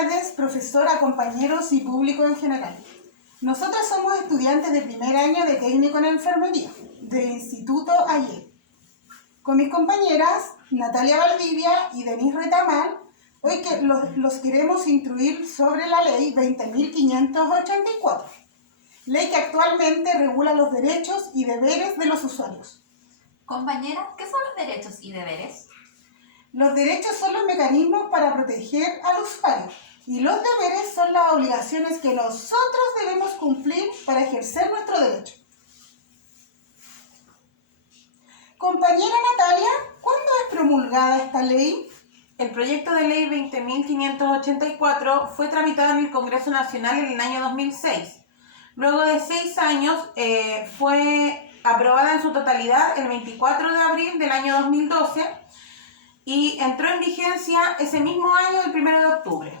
tardes, profesora, compañeros y público en general. Nosotros somos estudiantes de primer año de técnico en enfermería del Instituto AYE. Con mis compañeras Natalia Valdivia y Denise Retamal, hoy los queremos instruir sobre la ley 20.584, ley que actualmente regula los derechos y deberes de los usuarios. Compañera, ¿qué son los derechos y deberes? Los derechos son los mecanismos para proteger al usuario y los deberes son las obligaciones que nosotros debemos cumplir para ejercer nuestro derecho. Compañera Natalia, ¿cuándo es promulgada esta ley? El proyecto de ley 20.584 fue tramitado en el Congreso Nacional en el año 2006. Luego de 6 años fue aprobada en su totalidad el 24 de abril del año 2012 y entró en vigencia ese mismo año, el 1 de octubre.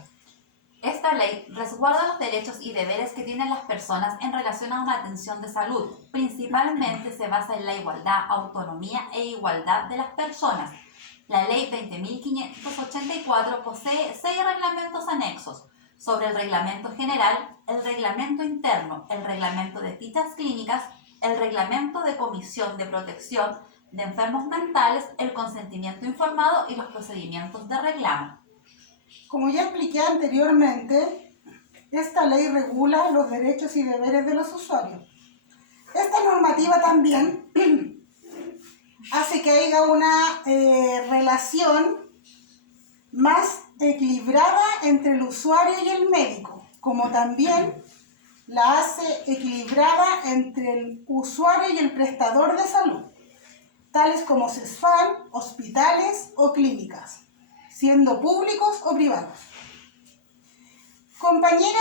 Esta ley resguarda los derechos y deberes que tienen las personas en relación a una atención de salud. Principalmente se basa en la igualdad, autonomía e igualdad de las personas. La ley 20.584 posee 6 reglamentos anexos sobre el reglamento general, el reglamento interno, el reglamento de fichas clínicas, el reglamento de comisión de protección de enfermos mentales, el consentimiento informado y los procedimientos de reclamo. Como ya expliqué anteriormente, esta ley regula los derechos y deberes de los usuarios. Esta normativa también hace que haya una relación más equilibrada entre el usuario y el médico, como también la hace equilibrada entre el usuario y el prestador de salud, tales como CESFAM, hospitales o clínicas, siendo públicos o privados. Compañera,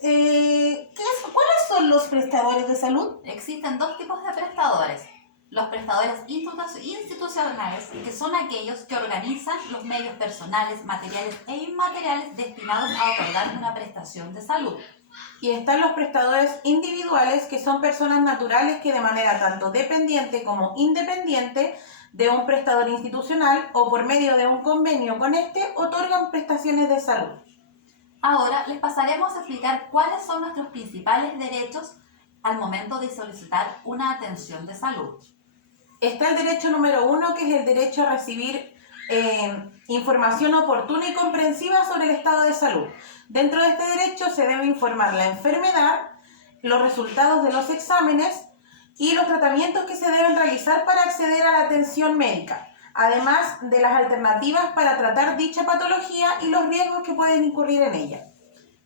¿cuáles son los prestadores de salud? Existen 2 tipos de prestadores. Los prestadores institucionales, que son aquellos que organizan los medios personales, materiales e inmateriales destinados a otorgar una prestación de salud. Y están los prestadores individuales, que son personas naturales que de manera tanto dependiente como independiente de un prestador institucional o por medio de un convenio con este otorgan prestaciones de salud. Ahora les pasaremos a explicar cuáles son nuestros principales derechos al momento de solicitar una atención de salud. Está el derecho número 1, que es el derecho a recibir información oportuna y comprensiva sobre el estado de salud. Dentro de este derecho se debe informar la enfermedad, los resultados de los exámenes y los tratamientos que se deben realizar para acceder a la atención médica, además de las alternativas para tratar dicha patología y los riesgos que pueden incurrir en ella.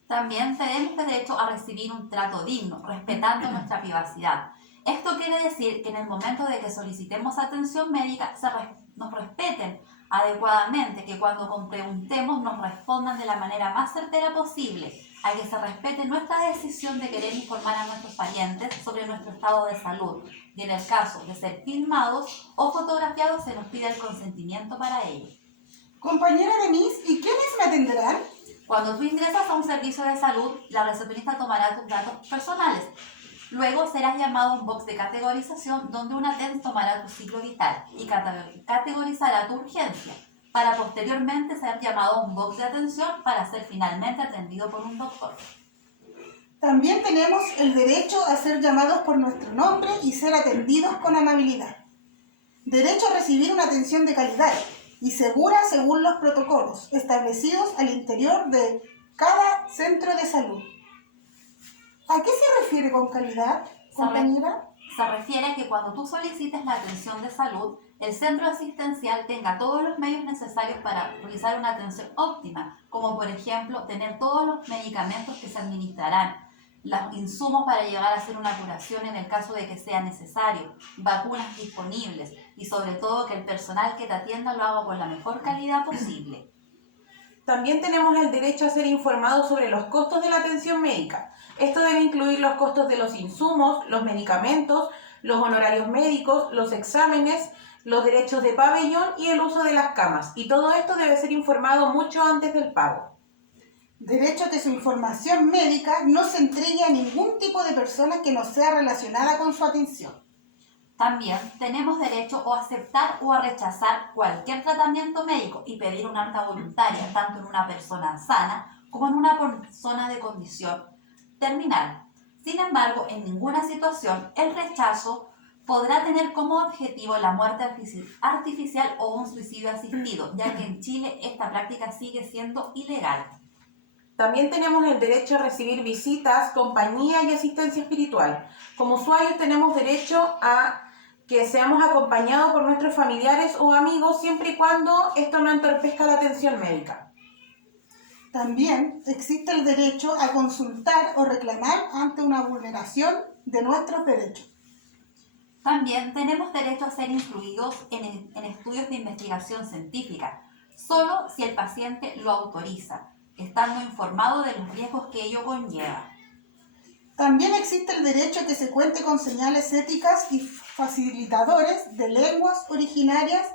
También tenemos derecho a recibir un trato digno, respetando nuestra privacidad. Esto quiere decir que en el momento de que solicitemos atención médica nos respeten adecuadamente, que cuando preguntemos nos respondan de la manera más certera posible, a que se respete nuestra decisión de querer informar a nuestros parientes sobre nuestro estado de salud y en el caso de ser filmados o fotografiados se nos pide el consentimiento para ello. Compañera Denise, ¿y quiénes me atenderán? Cuando tú ingresas a un servicio de salud, la recepcionista tomará tus datos personales. Luego serás llamado a un box de categorización donde un ATEN tomará tu ciclo vital y categorizará tu urgencia, para posteriormente ser llamado a un box de atención para ser finalmente atendido por un doctor. También tenemos el derecho a ser llamados por nuestro nombre y ser atendidos con amabilidad. Derecho a recibir una atención de calidad y segura según los protocolos establecidos al interior de cada centro de salud. ¿A qué se refiere con calidad, compañera? Se refiere a que cuando tú solicites la atención de salud, el centro asistencial tenga todos los medios necesarios para realizar una atención óptima, como por ejemplo tener todos los medicamentos que se administrarán, los insumos para llegar a hacer una curación en el caso de que sea necesario, vacunas disponibles y sobre todo que el personal que te atienda lo haga con la mejor calidad posible. También tenemos el derecho a ser informados sobre los costos de la atención médica. Esto debe incluir los costos de los insumos, los medicamentos, los honorarios médicos, los exámenes, los derechos de pabellón y el uso de las camas. Y todo esto debe ser informado mucho antes del pago. Derecho a que su información médica no se entregue a ningún tipo de persona que no sea relacionada con su atención. También tenemos derecho a aceptar o a rechazar cualquier tratamiento médico y pedir una alta voluntaria, tanto en una persona sana como en una persona de condición terminal. Sin embargo, en ninguna situación el rechazo podrá tener como objetivo la muerte artificial o un suicidio asistido, ya que en Chile esta práctica sigue siendo ilegal. También tenemos el derecho a recibir visitas, compañía y asistencia espiritual. Como usuarios tenemos derecho a que seamos acompañados por nuestros familiares o amigos siempre y cuando esto no entorpezca la atención médica. También existe el derecho a consultar o reclamar ante una vulneración de nuestros derechos. También tenemos derecho a ser incluidos en estudios de investigación científica, solo si el paciente lo autoriza, estando informado de los riesgos que ello conlleva. También existe el derecho a que se cuente con señales éticas y facilitadores de lenguas originarias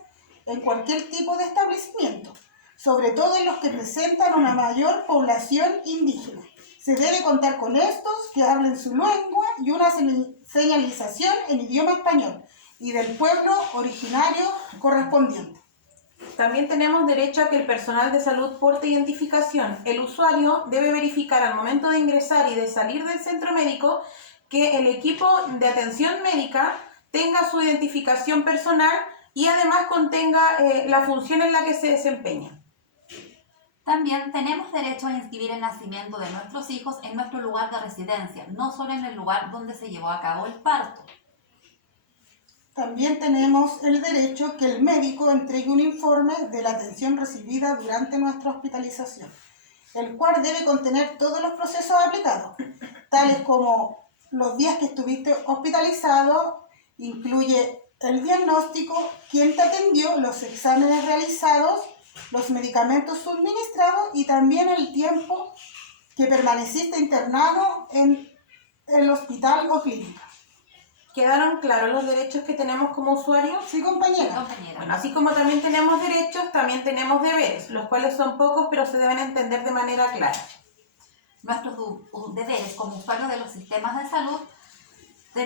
en cualquier tipo de establecimiento, sobre todo en los que presentan una mayor población indígena. Se debe contar con estos que hablen su lengua y una señalización en idioma español y del pueblo originario correspondiente. También tenemos derecho a que el personal de salud porte identificación. El usuario debe verificar al momento de ingresar y de salir del centro médico que el equipo de atención médica tenga su identificación personal y además contenga la función en la que se desempeña. También tenemos derecho a inscribir el nacimiento de nuestros hijos en nuestro lugar de residencia, no solo en el lugar donde se llevó a cabo el parto. También tenemos el derecho que el médico entregue un informe de la atención recibida durante nuestra hospitalización, el cual debe contener todos los procesos aplicados, tales como los días que estuviste hospitalizado, incluye el diagnóstico, quién te atendió, los exámenes realizados, los medicamentos suministrados y también el tiempo que permaneciste internado en el hospital o clínica. ¿Quedaron claros los derechos que tenemos como usuarios? Sí, compañera. Sí, compañera. Bueno, así como también tenemos derechos, también tenemos deberes, los cuales son pocos pero se deben entender de manera clara. Nuestros deberes como usuarios de los sistemas de salud,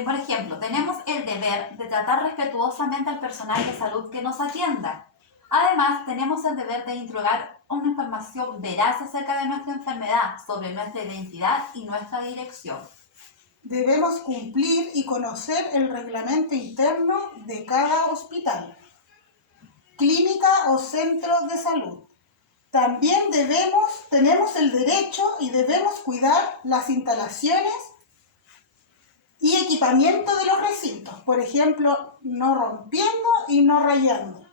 por ejemplo, tenemos el deber de tratar respetuosamente al personal de salud que nos atienda. Además, tenemos el deber de entregar una información veraz acerca de nuestra enfermedad, sobre nuestra identidad y nuestra dirección. Debemos cumplir y conocer el reglamento interno de cada hospital, clínica o centro de salud. También tenemos el derecho y debemos cuidar las instalaciones y equipamiento de los recintos, por ejemplo, no rompiendo y no rayando.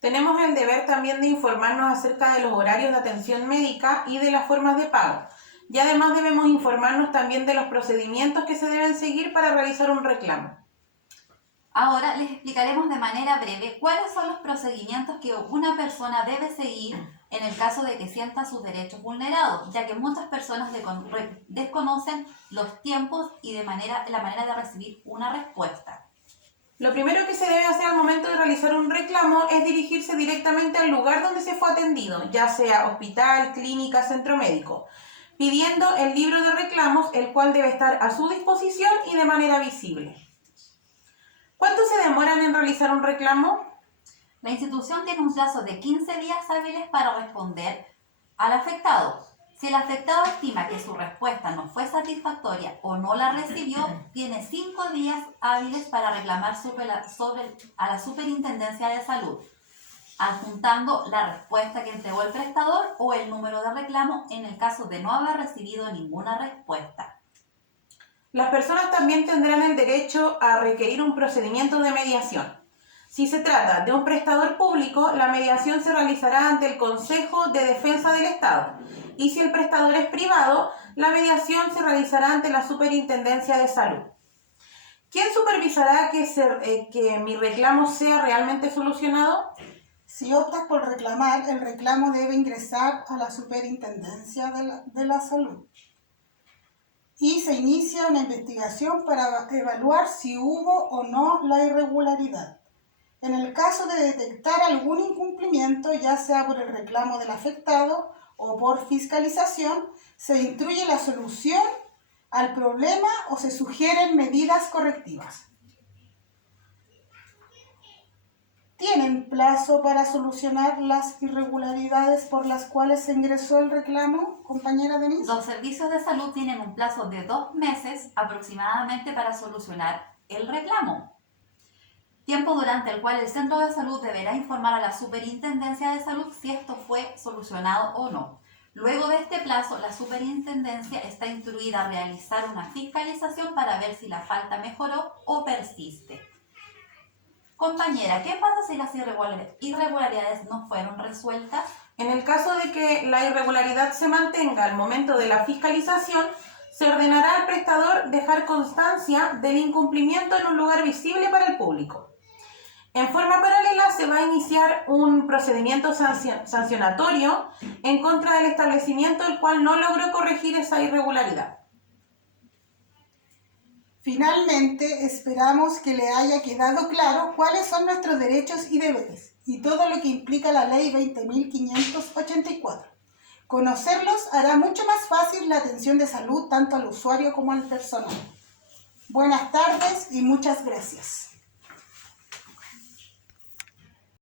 Tenemos el deber también de informarnos acerca de los horarios de atención médica y de las formas de pago. Y además debemos informarnos también de los procedimientos que se deben seguir para realizar un reclamo. Ahora les explicaremos de manera breve cuáles son los procedimientos que una persona debe seguir en el caso de que sienta sus derechos vulnerados, ya que muchas personas desconocen los tiempos y la manera de recibir una respuesta. Lo primero que se debe hacer al momento de realizar un reclamo es dirigirse directamente al lugar donde se fue atendido, ya sea hospital, clínica, centro médico, pidiendo el libro de reclamos, el cual debe estar a su disposición y de manera visible. ¿Cuánto se demoran en realizar un reclamo? La institución tiene un plazo de 15 días hábiles para responder al afectado. Si el afectado estima que su respuesta no fue satisfactoria o no la recibió, tiene 5 días hábiles para reclamar a la Superintendencia de Salud, adjuntando la respuesta que entregó el prestador o el número de reclamo en el caso de no haber recibido ninguna respuesta. Las personas también tendrán el derecho a requerir un procedimiento de mediación. Si se trata de un prestador público, la mediación se realizará ante el Consejo de Defensa del Estado. Y si el prestador es privado, la mediación se realizará ante la Superintendencia de Salud. ¿Quién supervisará que mi reclamo sea realmente solucionado? Si optas por reclamar, el reclamo debe ingresar a la Superintendencia de la Salud y se inicia una investigación para evaluar si hubo o no la irregularidad. En el caso de detectar algún incumplimiento, ya sea por el reclamo del afectado o por fiscalización, se instruye la solución al problema o se sugieren medidas correctivas. ¿Tienen plazo para solucionar las irregularidades por las cuales se ingresó el reclamo, compañera Denise? Los servicios de salud tienen un plazo de 2 meses aproximadamente para solucionar el reclamo. Tiempo durante el cual el centro de salud deberá informar a la Superintendencia de Salud si esto fue solucionado o no. Luego de este plazo, la Superintendencia está instruida a realizar una fiscalización para ver si la falta mejoró o persiste. Compañera, ¿qué pasa si las irregularidades no fueron resueltas? En el caso de que la irregularidad se mantenga al momento de la fiscalización, se ordenará al prestador dejar constancia del incumplimiento en un lugar visible para el público. En forma paralela, se va a iniciar un procedimiento sancionatorio en contra del establecimiento el cual no logró corregir esa irregularidad. Finalmente, esperamos que le haya quedado claro cuáles son nuestros derechos y deberes y todo lo que implica la Ley 20.584. Conocerlos hará mucho más fácil la atención de salud tanto al usuario como al personal. Buenas tardes y muchas gracias.